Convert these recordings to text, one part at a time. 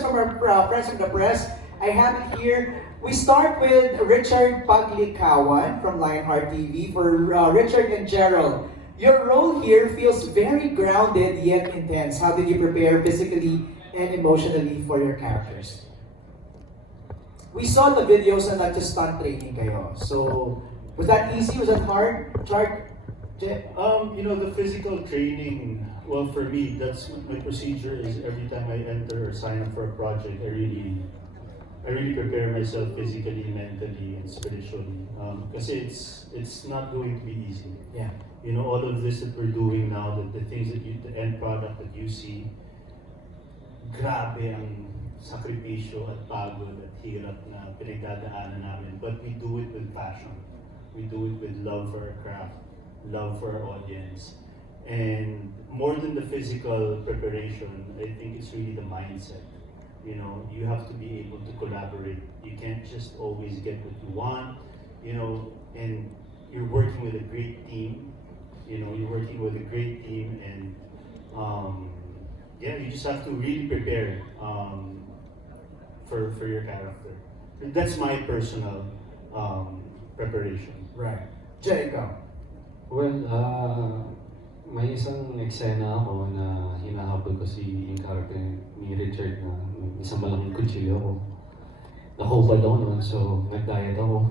questions from our friends from the press. I have it here. We start with Richard Paglikawan from Lionheart TV. For Richard and Gerald, your role here feels very grounded yet intense. How did you prepare physically and emotionally for your characters? We saw the videos and nag-stunt training kayo. So, was that easy? Was that hard? The physical training, well, for me, that's what my procedure is. Every time I enter or sign up for a project, I really prepare myself physically, mentally, and spiritually. Because it's not going to be easy. Yeah. All of this that we're doing now, the things that the end product that you see, grabe ang sakripisyo at pagod at hirap na pinagdadaanan namin. But we do it with passion. We do it with love for our craft, love for our audience. And more than the physical preparation, I think it's really the mindset. You have to be able to collaborate. You can't just always get what you want, and you're working with a great team. You're working with a great team, and you just have to really prepare for your character. That's my personal preparation. Right. Jay, ikaw? Well, may isang eksena ako na hinahabol ko yung character ni Richard na isang malaking kutsilyo ako. Nakahubad ako noon, so nag-diet ako.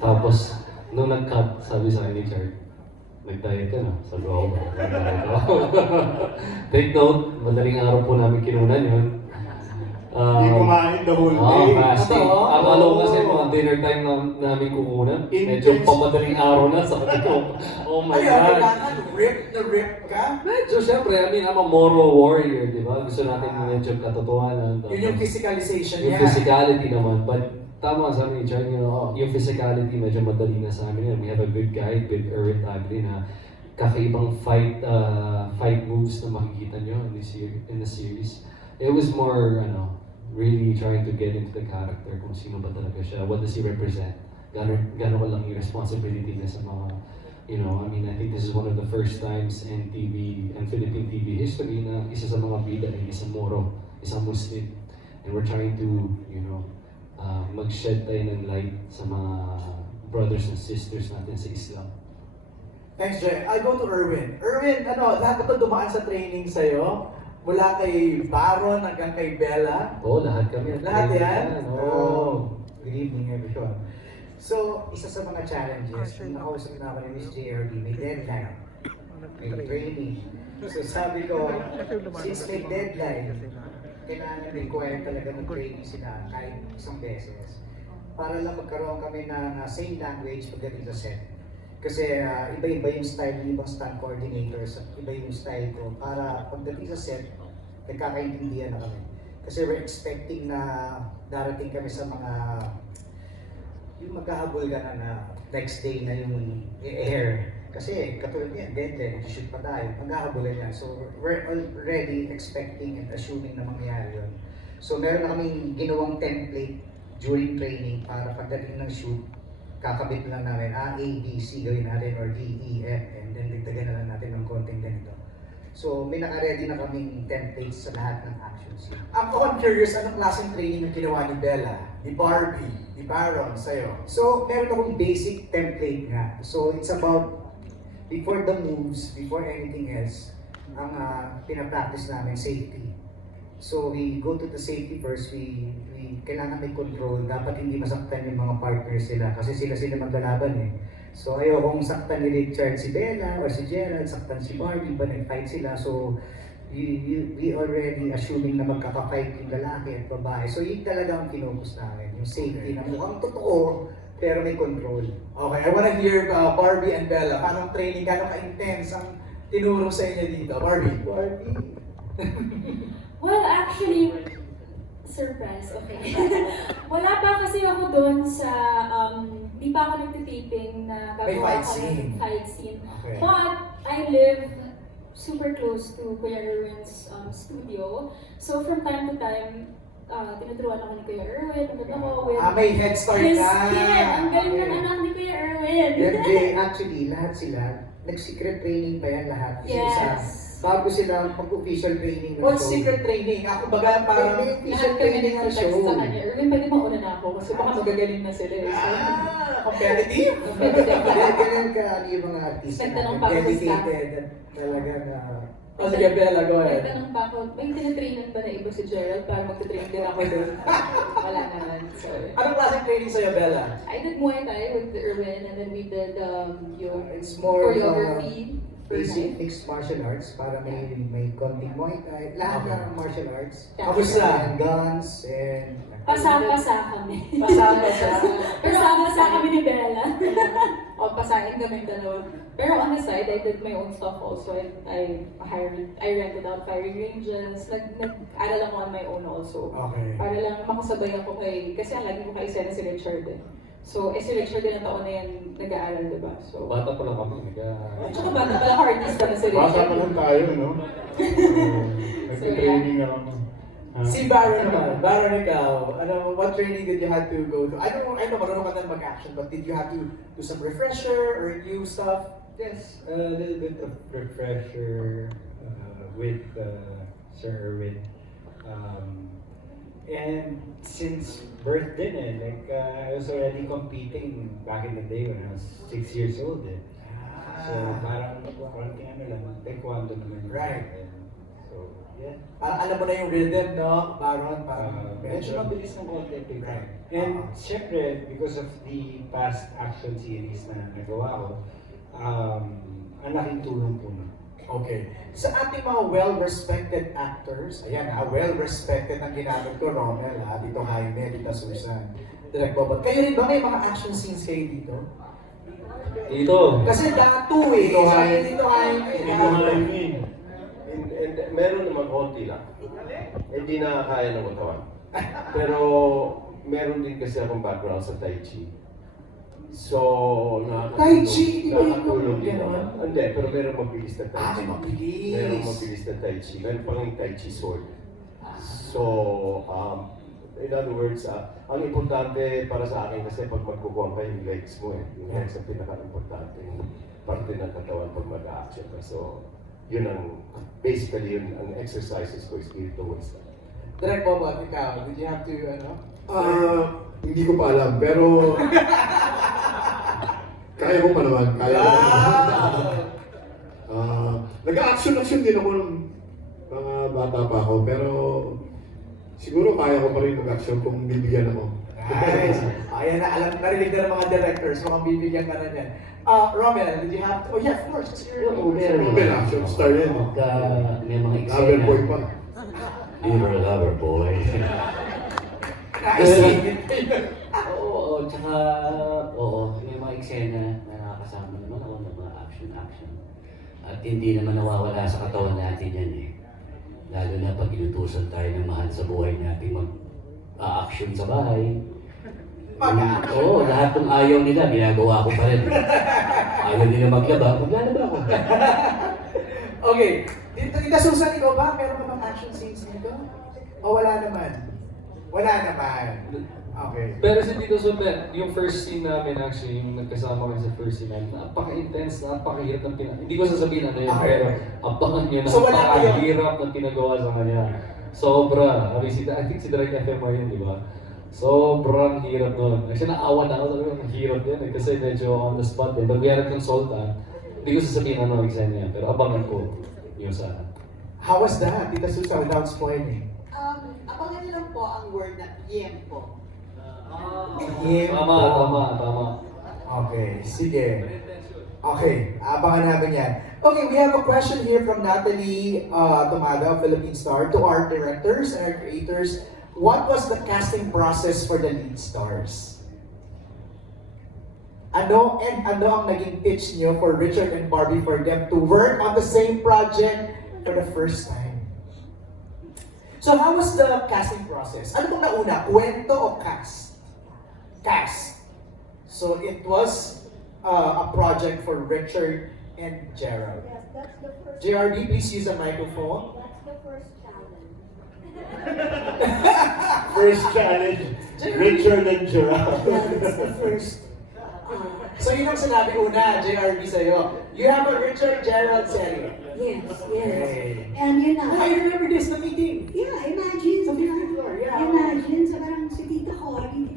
Tapos, nung nag-cut, sabi sa akin ni Richard, nag-diet ka na? Sabi ko, nag-diet ako. Take note, madaling araw po namin kinunan yun. Hindi kumain the whole day. Fasting. Akala ko kasi mga dinner time namin kukunan. Medyo pamadaling araw na. Sabi ko, oh my God. Rip ka? Medyo, syempre, I'm a moral warrior, di ba? Gusto natin medyo katotohanan. Yun yung physicalization niya. Yung physicality naman. But tama sabi ni Char, yung physicality medyo madali na sa amin. We have a good guide with Erwin Tagli na kakaibang fight moves na makikita nyo in the series. It was more, really trying to get into the character, kung sino ba talaga siya, what does he represent, gano'n lang yung responsibility niya sa mga, I think this is one of the first times in TV and Philippine TV history na isa sa mga bida ay isang Moro, isang Muslim. And we're trying to, mag-shed tayo ng light sa mga brothers and sisters natin sa Islam. Thanks, Jay. I'll go to Erwin. Erwin, lahat ba ito dumaan sa training sa'yo? Mula kay Baron hanggang kay Bella? Oo, lahat kami. Lahat yan? Oo. Good evening, everyone. So, isa sa mga challenges, kung nakausap na ako ni Miss JRD, may deadline, may training. So sabi ko, since may deadline, kailangan require talaga mag-training sila kahit isang beses para lang magkaroon kami ng same language pagdating sa set. Kasi iba-iba yung style ng ibang stunt coordinators, iba yung style ko. Para pagdating sa set, nagkakaintindihan na kami. Kasi we're expecting na darating kami sa mga yung magkahabol ka na next day na yung i-air. Kasi katulad yan, deadline, shoot pa tayo, maghahabulan yan. So we're already expecting and assuming na mangyayari yun. So meron na kaming ginawang template during training para pagdating ng shoot, kakabit lang namin, A, B, C gawin natin, or D, E, F, and then dagdagan na lang natin ng konting ganito. So may naka-ready na kaming templates sa lahat ng action scene. I'm curious, anong klaseng training yung ginawa ni Bella, ni Barbie, ni Baron, sa'yo? So meron akong basic template nga. So it's about, before the moves, before anything else, ang pinapractice namin, safety. So we go to the safety first, we kailangan may control, dapat hindi masaktan yung mga partners sila kasi sila maglalaban eh. So ayokong saktan ni Richard si Bella or si Gerald, saktan si Barbie, ba nag-fight sila. So we already assuming na magkaka-fight yung lalaki at babae. So yun talaga ang kinopos namin, yung safety na mukhang totoo pero may control. Okay, I wanna hear Barbie and Bella. Anong training, gano'ng ka-intense ang tinuro sa inyo dito? Barbie? Well, actually, surprise, okay. Wala pa kasi ako doon sa, di pa ako nagtitaping na May gagawa fight ako scene. ng fight scene. Okay. But I live super close to Kuya Erwin's studio. So from time to time, tinuturuan ako ni Kuya Erwin, pagod ako with May head start his ka. kid. Ang galing ng Okay. anak ni Kuya Erwin. MJ, actually, lahat sila, nag-secret training pa yan lahat. Isa-isa. Yes. bago sila mag-official training ng Or show. secret training. Ako baga parang... May official Lahat kami training ng nag-text show. sa kanya, Erwin, pwede mauna na ako kasi baka magagaling na sila. So, Competitive? Ganyan ka yung mga artista Nagtanong na pa ako sa dedicated at talaga na O sige, Bella, go may ahead. tanong pa ako, may tinatrainan ba na iba si Gerald para magta-train din ako doon? Wala naman. So, Anong klaseng training sa'yo, Bella? I did Muay Thai with Erwin and then we did yung it's more of a choreography. basic mixed martial arts para may konting Muay Thai, lahat Okay. ng martial arts. Kamusta? And guns and Pasa-pasa kami. Pasa-pasa? Pasa-pasa kami ni Bella. O, pasain kami dalawa. Pero on the side, I did my own stuff also. I rented out firing ranges. Nag-aral ako on my own also. Okay. Para lang makasabay ako kasi ang lagi ko kay Sena si Richard eh. So, si Richard din ang taon na yan nag-aaral, diba? So, Bata pa lang kami. tsaka bata pala artist na si Richard. Bata pa lang tayo, no? Nag-training ako. Si Baron naman. Baron, ikaw. What training did you have to go to? I know marunong ka na mag-action, but did you have to do some refresher or new stuff? Yes, a little bit of refresher with Sir Erwin. And since birth din I was already competing back in the day when I was 6 years old So parang lang, taekwondo naman. Right. And so, yeah. Alam mo na yung rhythm, no? Baron, parang Medyo medyo... mabilis ng konti. Right. And syempre, because of the past action series na nagawa ko, ang laking tulong po na. Okay. Sa ating mga well-respected actors, ayan well-respected ang ginamit ko, Romel, dito Jaime, dito Susan. Direct Bobot. Kayo rin ba may mga action scenes kayo dito? Dito. Kasi datu eh. Dito Jaime. Dito Jaime. Hindi ko nga And meron naman konti lang. Hindi na kaya ng katawan. Pero meron din kasi akong background sa Tai Chi. So, Tai Chi? Hindi ba yun nakatulong din ganon? naman. Hindi, pero meron mabilis na Tai Chi. May mabilis. Meron mabilis na Tai Chi. Meron pang yung Tai Chi sword. So, in other words, ang importante para sa akin kasi pag magkukuha ka yung legs mo yung legs ang pinaka-importante yung parte ng katawan pag mag-action ka. So, yun basically ang exercises ko is geared towards that. Direct Bobot, ikaw, did you have to, Hindi ko pa alam, pero kaya ko pa naman. Kaya ko pa naman. Nag-action din ako ng mga bata pa ako, pero siguro kaya ko pa rin mag-action kung bibigyan ako. Nice. Ayan na, narinig na ng mga directors, mukhang bibigyan ka na niyan. Romel, did you have to, oh yeah, of course, kasi you're Ano ba yung action star yan? May mga Lover eksena. boy pa. You're a lover boy. Nice. Oo, tsaka, may mga eksena na nakakasama naman ako ng mga action. At hindi naman nawawala sa katawan natin yan eh. Lalo na pag inutusan tayo ng mahal sa buhay natin mag-action sa bahay. Oo, lahat ng ayaw nila, ginagawa ko pa rin. Ayaw nila maglalaba ako. Okay, Tita Susan, ikaw ba? Meron ka bang action scenes dito? O wala naman? Wala naman. Okay. Pero sa Tito Super, yung first scene namin actually, yung nagkasama kami sa first scene namin, napaka-intense, napakahirap ng hindi ko sasabihin ano yun, Okay. pero abangan nyo na So, wala kayo? napakahirap ng pinagawa sa kanya. Sobra. I think si Direk FMR yun, di ba? Sobrang hirap nun. Actually, naawa na ako, sabi ko, ang hirap yun eh, kasi medyo on the spot eh. Pag we had a consultant, hindi ko sasabihin ano ang eksena niya, pero abangan ko yung sana. How was that, Tita Susan, without spoiling? Abangan niyo lang po ang word na tiempo. Tama. Okay, sige. Okay, abangan namin yan. Okay, we have a question here from Natalie Tomada, Philippine Star, to our directors and our creators. What was the casting process for the lead stars? Ano ang naging pitch niyo for Richard and Barbie for them to work on the same project for the first time? So how was the casting process? Ano bang nauna? Kwento o cast? Cast. So it was a project for Richard and Gerald. Yes, that's the first. JRD, please use a microphone. That's the first challenge. First challenge, Richard and Gerald. Yeah, that's the first. So yun ang sinabi una, JRB sa'yo. You have a Richard Gerald series. Yes, yes. Okay. And yun na. I remember this, the meeting. Yeah, imagine. Sa 50th floor, yeah. Imagine, sa parang si Tita Cory,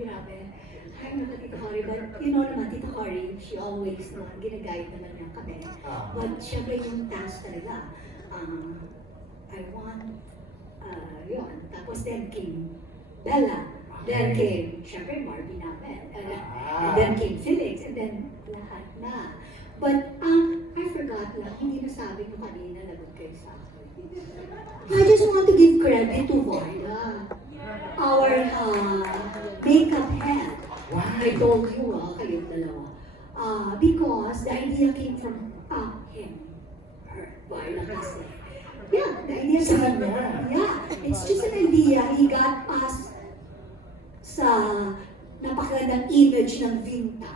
grabe. Hi naman Tita Cory, but you know naman, Tita Cory, she always ginaguide naman niya kami. But syempre yung task talaga, I want, yun. Tapos then came Bella. Then came, syempre, Marvin namin. And then came Felix, and then lahat na. But I forgot lang, hindi nasabi ko kanina, lagot kayo sa akin. I just want to give credit to Varda, our makeup head. I told you, kayong dalawa. Because the idea came from him, her, Varda kasi. Yeah, the idea came from yeah, it's just an idea. He got us sa napakagandang image ng Vinta.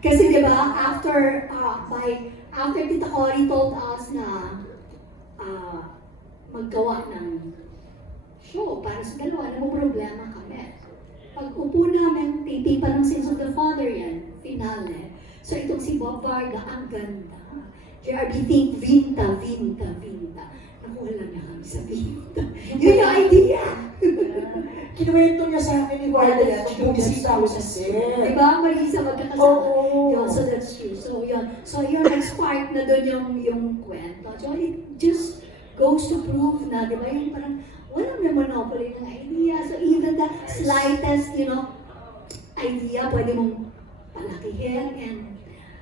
Kasi di ba, after Tita Cory told us na maggawa ng show para sa dalawa, na problema kami. Pag upo namin, taping pa ng Sins of the Father yan, finale. So itong si Bob Varga, ang ganda. JRB think Vinta. Nakuha lang niya kami sa Vinta. Yun yung idea. Kinuwento niya sa akin ni Varda yan, bumisita ako sa set. Diba, Marisa, magkakasama. Yun, so that's true. So yun. So yun, nag-spark na doon yung kwento. So it just goes to prove na, di ba, yung parang walang may monopoly ng idea. So even the slightest, idea, pwede mong palakihin and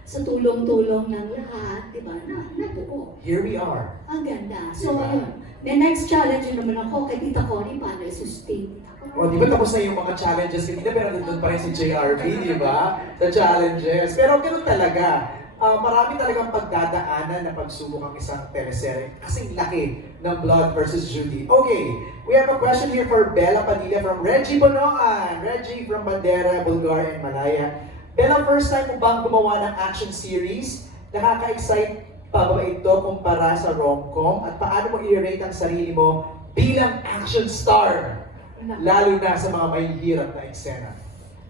sa tulong-tulong ng lahat, di ba, nabuo. Here we are. Ang ganda. So yun. The next challenge yun naman ako kay Tita Cory, paano i-sustain Tita Cory. O, di ba tapos na yung mga challenges kanina, pero nandun pa rin si JRB, di ba? Sa challenges. Pero ganoon talaga. Marami talagang pagdadaanan na pagsubok ang isang teleserye. Kasing laki ng Blood versus Judy. Okay, we have a question here for Bella Padilla from Reggie Bonoan. Reggie from Bandera, Bulgaria, and Malaya. Bella, first time mo bang gumawa ng action series? Nakaka-excite pa ba ito kumpara sa rom-com? At paano mo i-rate ang sarili mo bilang action star? Lalo na sa mga mahihirap na eksena.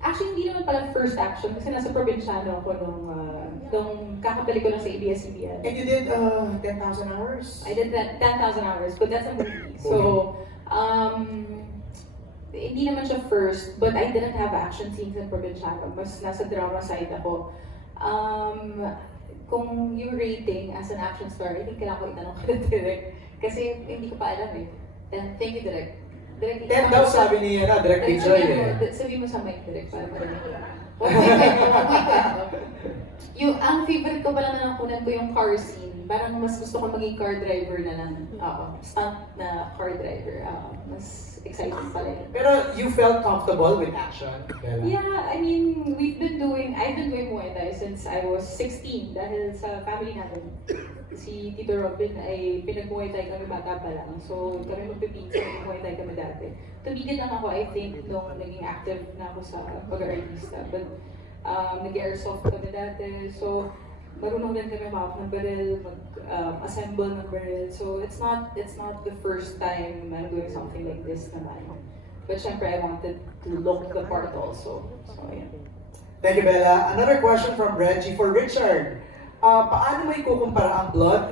Actually, hindi naman pala first action kasi nasa probinsyano ako nung kakapali ko lang sa ABS-CBN. And you did 10,000 hours? I did that 10,000 hours, but that's a movie. So, hindi naman siya first, but I didn't have action scenes in probinsyano. Mas nasa drama side ako. Kung yung rating as an action star, I think kailangan ko itanong ka na Direk. Kasi hindi ko pa alam eh. And thank you, Direk. 10 daw sabi niya na, Direk Joy eh. Sabi mo sa mic, Direk, para marinig ko. Ang favorite ko pala na nakunan ko yung car scene. Parang mas gusto ko maging car driver na lang. Stunt na car driver. Mas exciting pala yun. Pero you felt comfortable with action, Bella? Yeah, I mean, I've been doing Muay Thai since I was 16 dahil sa family natin. Si Tito Robin ay pinag-Muay Thai kami bata pa lang. So kami magpipinsa, mag-Muay Thai kami dati. Tumigil lang ako, I think, nung naging active na ako sa pag-artista. But nag-airsoft kami dati. So marunong din kami mawak ng baril, mag-assemble ng baril. So it's not the first time I'm doing something like this naman. But syempre, I wanted to look the part also. So yeah. Thank you, Bella. Another question from Reggie for Richard. Paano mo ikukumpara ang Blood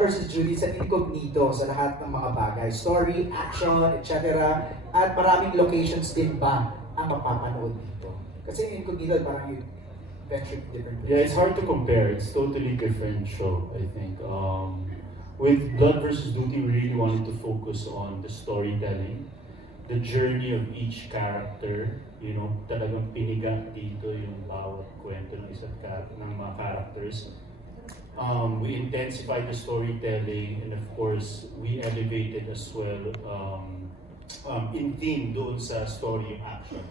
versus Judy sa Incognito sa lahat ng mga bagay? Story, action, etc. At maraming locations din ba ang mapapanood dito? Kasi Incognito parang you venture to different places. Yeah, it's hard to compare. It's totally different show, I think. With Blood versus Duty, we really wanted to focus on the storytelling, the journey of each character. Talagang piniga dito yung bawat kwento ng ng mga characters. We intensified the storytelling, and of course, we elevated as well in theme doon sa story action.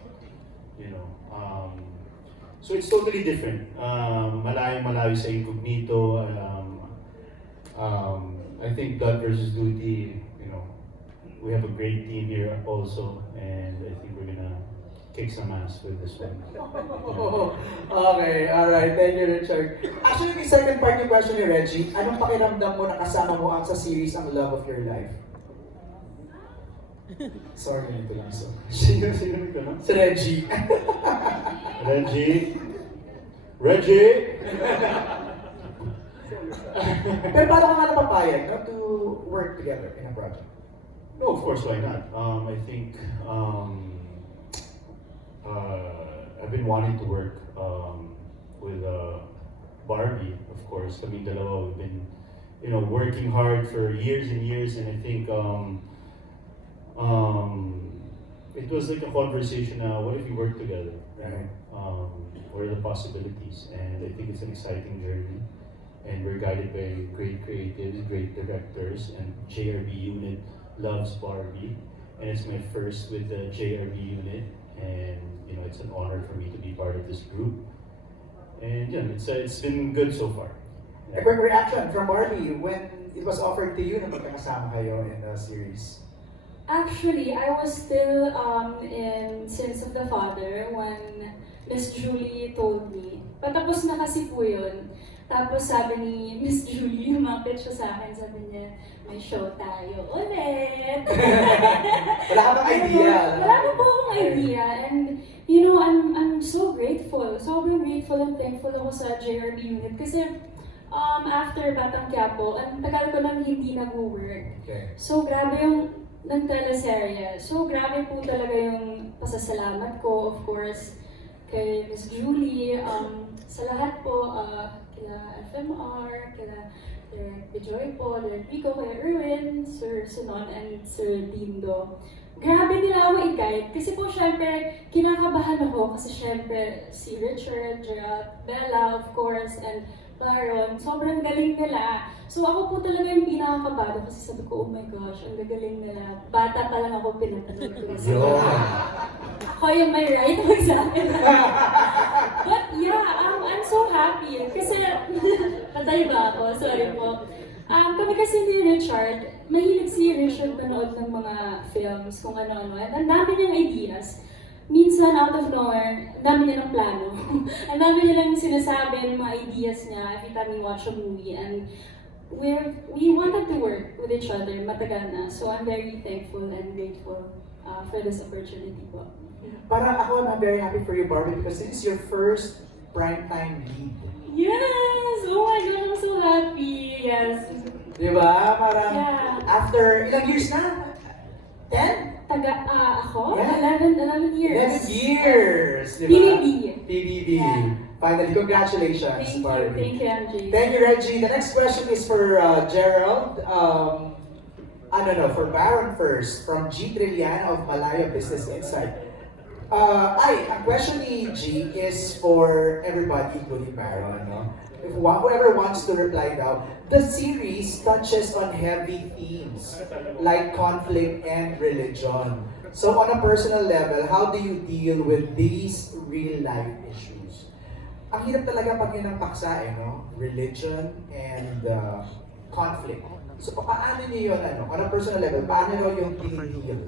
So it's totally different. Malayo sa Incognito. I think Blood versus Duty, we have a great team here also, and I think we're gonna kick some ass with this one. Okay, alright. Thank you, Richard. Actually, yung second part yung question ni Reggie, anong pakiramdam mo na kasama mo ang sa series ang love of your life? Sorry, ito lang so. Sino ito, no? Si Reggie. Reggie, Reggie! Pero paano ka nga napapayag, no, to work together in a project? No, of course, why not? I think I've been wanting to work with Barbie, of course. Kami dalawa, we've been, working hard for years and years, and I think it was like a conversation. What if we work together? Right. What are the possibilities? And I think it's an exciting journey, and we're guided by great creatives, great directors, and JRB unit loves Barbie, and it's my first with the JRB unit, and it's an honor for me to be part of this group. And it's been good so far. A quick reaction from Barbie when it was offered to you na magkakasama kayo in the series. Actually, I was still in Sins of the Father when Miss Julie told me. Patapos na kasi po yun. Tapos sabi ni Miss Julie, lumapit siya sa akin, sabi niya, may show tayo ulit. Wala ka bang idea? Wala pa po akong idea. And, I'm so grateful. Sobrang grateful and thankful ako sa JRB unit. Kasi, after Batang Quiapo, ang tagal ko nang hindi nag-work. Okay. So, grabe yung ng teleserye. So, grabe po talaga yung pasasalamat ko, of course, kay Miss Julie, sa lahat po, kila FMR, kila Direk Bijoy po, Direk Rico, kay Erwin, Sir Sunon, and Sir Dindo. Grabe nila ako i-guide. Kasi po, syempre, kinakabahan ako. Kasi syempre, si Richard, Gerald, Bella, of course, and Baron, sobrang galing nila. So ako po talaga yung pinakakabado kasi sabi ko, oh my gosh, ang gagaling nila. Bata pa lang ako pinapanood ko. Kasi ako yung may right sa akin. But yeah, I'm so happy. Kasi, patay ba ako? Sorry po. Kami kasi ni Richard, mahilig si Richard manood ng mga films, kung ano-ano. At ang dami niyang ideas. Minsan, out of nowhere, ang dami niya ng plano. Ang dami niya lang sinasabi ng mga ideas niya every time we watch a movie. And we wanted to work with each other, matagal na. So I'm very thankful and grateful for this opportunity po. Parang ako, I'm very happy for you, Barbie, because this is your first primetime lead. Yes! Oh my God, I'm so happy! Yes. Diba? Parang Yeah. after ilang years na? 10? Ako? Yeah. 11 years. 11 years! Diba? PBB. PBB. Yeah. Finally, congratulations, Thank you, Barbie. thank you, MJ. Thank you, Reggie. The next question is for Gerald. For Baron first, from G. Trillian of Malaya Business Insight. Ang question ni G is for everybody, including Baron. No? If whoever wants to reply now, the series touches on heavy themes like conflict and religion. So on a personal level, how do you deal with these real-life issues? Ang hirap talaga pag yun ang paksa, no? Religion and conflict. So paano niyo yun, on a personal level, paano niyo yung tinigil?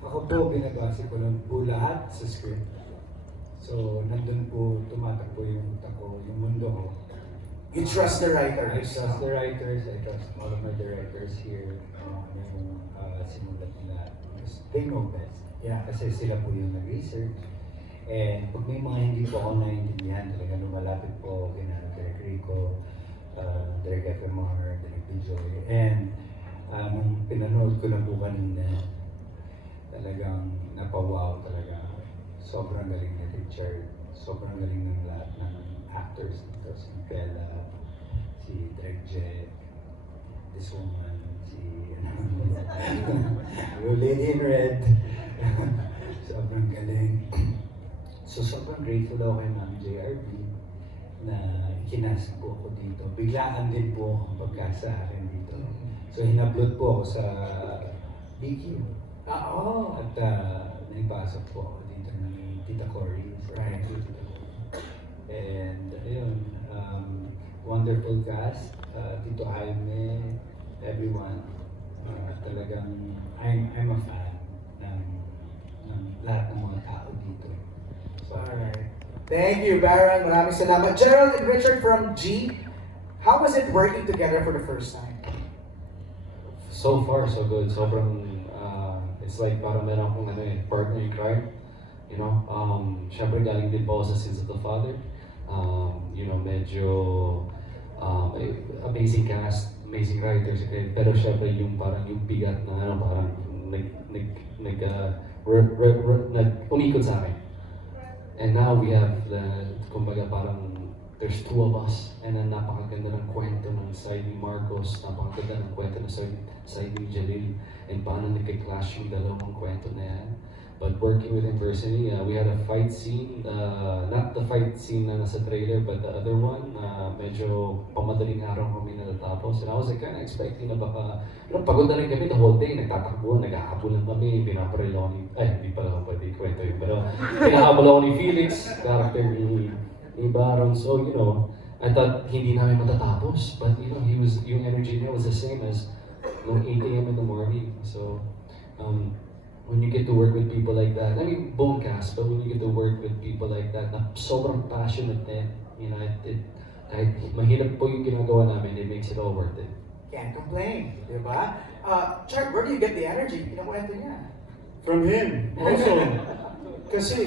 Ako po, binabase ko lang po lahat sa script. So, nandun po, tumatakbo yung utak ko, yung mundo ko. You trust the I writers. trust the writers, I trust all of my directors here. Yung sinulat nila, because they know best. Yeah. Kasi sila po yung nag-research. And pag may mga hindi po ako naiintindihan, talaga lumalapit po kina Direk Rico, Direk FMR, Direk Bijoy. And nung pinanood ko lang po kanina, talagang napawaw talaga. Sobrang galing ni Richard, sobrang galing ng lahat ng actors dito. Si Bella, si Direk Jet, this woman, si Lady in Red. Sobrang galing. So sobrang grateful ako kay Ma'am JRB na ikinasa po ako dito. Biglaan din po ang pagkasa akin dito. So hinablot po ako sa BQ. Oo. At naipasok po ako dito ng Tita Cory. Right. And ayun, wonderful cast, Tito Jaime, everyone. Talagang I'm a fan ng lahat ng mga tao dito. So, Alright. Thank you, Baron. Maraming salamat. Gerald and Richard from G. How was it working together for the first time? So far, so good. Sobrang, it's like parang meron akong partner in crime. Syempre galing din po ako sa Sins of the Father. Medyo amazing cast, amazing writers, pero syempre yung parang yung bigat na parang umikot sa akin. And now we have kumbaga parang there's two of us, and then napakaganda ng kwento ng side ni Marcos, napakaganda ng kwento ng side ni Jalil, and paano nagka-clash yung dalawang kwento na yan. But working with him personally, we had a fight scene, not the fight scene na nasa trailer, but the other one, medyo pamadaling araw kami natatapos. And I was like, kind of expecting na baka, pagod na rin kami the whole day, nagtatakbuhan, nag-ahabol lang kami, pinaparil ako ni, hindi pala ako pwede kwento yun, pero pinahabol ako ni Felix, character ni Baron. So, I thought hindi namin matatapos, but yung energy niya was the same as nung 8 a.m. in the morning. So, when you get to work with people like that, I mean, buong cast, but when you get to work with people like that, na sobrang passionate din, kahit mahirap po yung ginagawa namin, it makes it all worth it. Can't complain, di ba? Chart, where do you get the energy? Kinukwento niya. From him, also. Kasi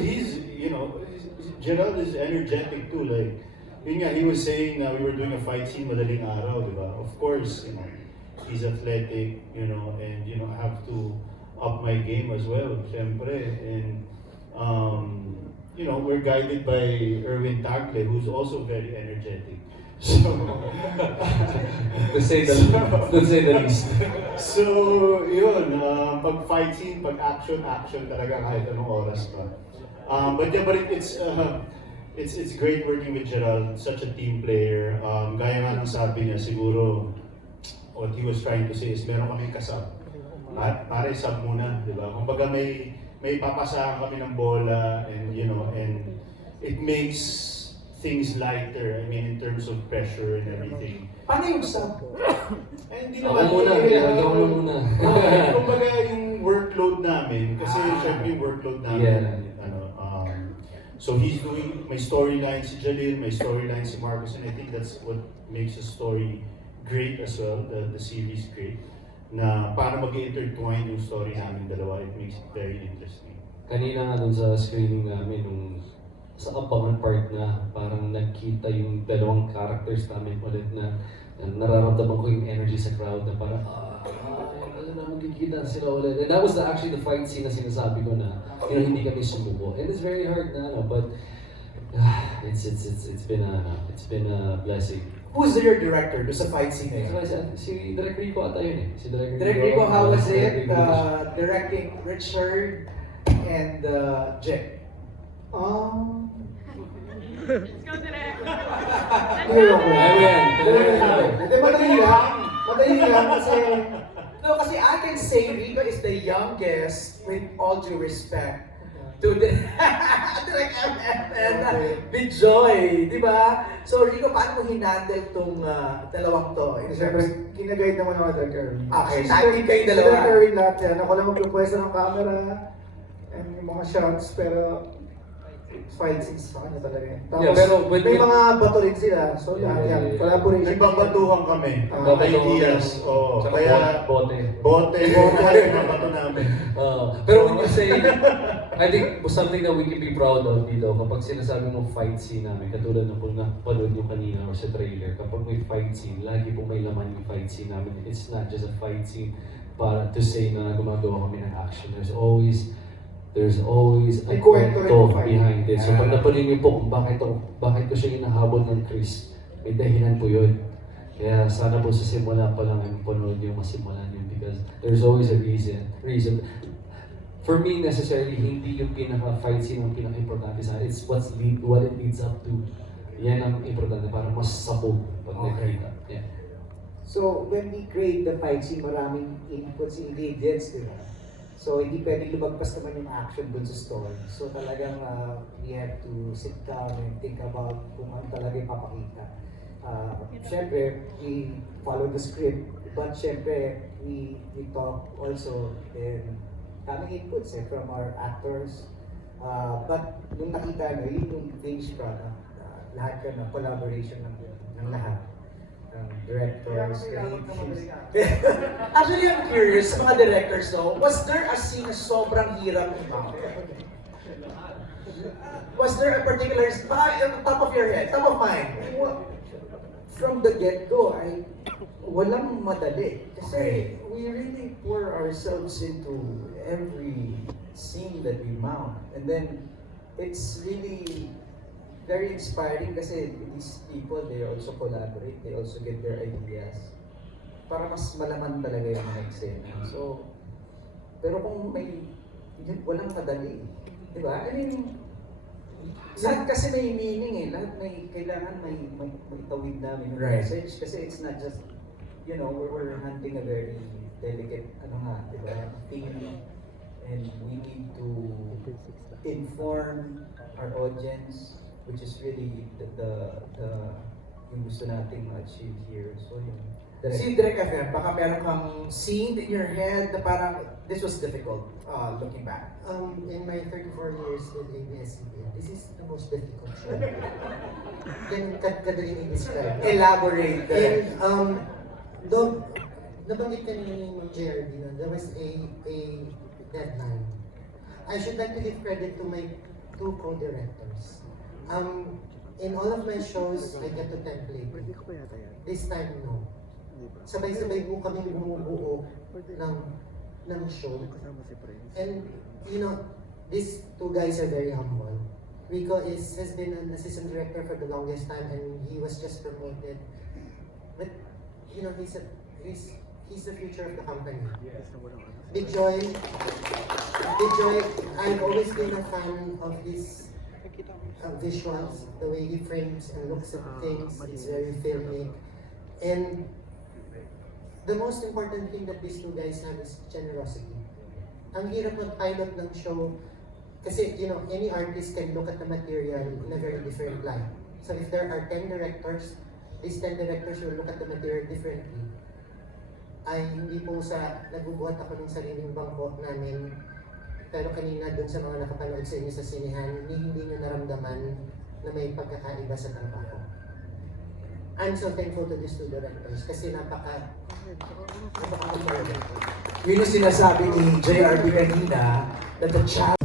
Gerald is energetic too. Like, yun nga, he was saying na we were doing a fight scene madaling araw, di ba? Of course, he's athletic, and I have to up my game as well, syempre. And, we're guided by Erwin Tagle, who's also very energetic. So, to say the least. So, yun, pag fight scene, pag action talaga kahit anong oras pa. But it's great working with Gerald, such a team player. Gaya nga ng sabi niya, siguro, what he was trying to say is meron kaming kasab. Pare sub muna, di ba? Kumbaga may papasahan kami ng bola, and it makes things lighter. I mean, in terms of pressure and everything. Paano yung sub? Hindi Ako naman. muna. Kumbaga yung workload namin, kasi syempre yung workload namin, so he's doing my storyline si Jalil, my storyline si Marcos, and I think that's what makes the story great as well, the series great. Na para mag-intertwine yung story namin dalawa, it makes it very interesting. Kanina nga dun sa screening namin, sa abangan part na parang nagkita yung dalawang characters namin ulit na nararamdaman ko yung energy sa crowd na parang magkikita sila ulit. And that was actually the fight scene na sinasabi ko na hindi kami sumuko. And it's very hard na but it's been a blessing. Who's your director do sa fight scene na yun? Si Direk Rico ata yun eh. Si Direk Rico, how was it directing Richard and Jay? Let's go, Direk! Madali lang kasi kasi I can say Rico is the youngest, with all due respect to the Direk and Bijoy, di ba? So Rico, paano mo hinandle tong dalawang to? Siyempre, kinaguide naman ako Direk Erwin. Okay, tagin kayo dalawa. Direk Erwin lahat yan. Ako lang magpupwesta ng camera and yung mga shots, pero fight scenes sa kanya talaga yan. Tapos, pero may mga bato rin sila. So, lahat yan. Collaboration. Nagbabatuhan kami. Ideas. Kaya bote. Nabato namin. Pero when you say, I think something that we can be proud of dito, kapag sinasabi mo fight scene namin, katulad ng kung napanood nyo kanina or sa trailer, kapag may fight scene, lagi po may laman yung fight scene namin. It's not just a fight scene para to say na gumagawa kami ng action. There's always a kwento behind it. So pag napanood niyo po kung bakit ko siya hinahabol ng Chris, may dahilan po yun. Kaya sana po sa simula pa lang ay mapanood niyo, masimulan yun because there's always a reason. For me, necessarily, hindi yung pinaka-fight scene ang pinaka-importante sa akin. It's what it leads up to. Yan ang importante para mas sabog pag nakita. Yeah. So, when we create the fight scene, maraming inputs, ingredients, di ba? So, hindi pwedeng lumagpas naman yung action dun sa story. So, talagang we have to sit down and think about kung ano talaga yung papakita. Siyempre, we follow the script, but siyempre, we talk also and tamang inputs from our actors. But nung nakita na, yun yung finished product. Lahat ka na, collaboration ng lahat. Directors, creatives. Actually, I'm curious sa mga directors, no? Was there a scene na sobrang hirap i-mount? Was there a particular, top of your head, top of mind? From the get-go, walang madali. Kasi we really pour ourselves into every scene that we mount. And then, it's really very inspiring kasi these people, they also collaborate, they also get their ideas. Para mas malaman talaga yung mga eksena. So, pero kung walang madali. Di ba? I mean, lahat kasi may meaning eh. Lahat kailangan may tawid namin. Right. Message. Kasi it's not just, we're hunting a very delicate, di ba, theme. And we need to inform our audience, which is really yung gusto nating ma-achieve here. So, yun. Si Direk FM, baka meron kang scene in your head na parang, this was difficult, looking back. In my 34 years with ABS-CBN, this is the most difficult show. Then, kadaling i-describe. Elaborate. And, though, nabanggit kanina ni JRD na there was a deadline. I should like to give credit to my 2 co-directors. In all of my shows, I get to template. This time, no. Sabay-sabay po kami bumubuo ng show. And, these 2 guys are very humble. Rico has been an assistant director for the longest time and he was just promoted. But, he's the future of the company. Big Joy, I've always been a fan of his visuals, the way he frames and looks at things. It's very filmic. And the most important thing that these 2 guys have is generosity. Ang hirap mag-pilot ng show kasi, any artist can look at the material in a very different light. So if there are 10 directors, these 10 directors will look at the material differently. Ay hindi po nagbubuhat ako ng sariling bangko namin. Pero kanina dun sa mga nakapanood sa inyo sa sinehan, hindi nyo naramdaman na may pagkakaiba sa trabaho. I'm so thankful to these 2 directors kasi napaka Yun yung sinasabi ni JRD kanina, that the challenge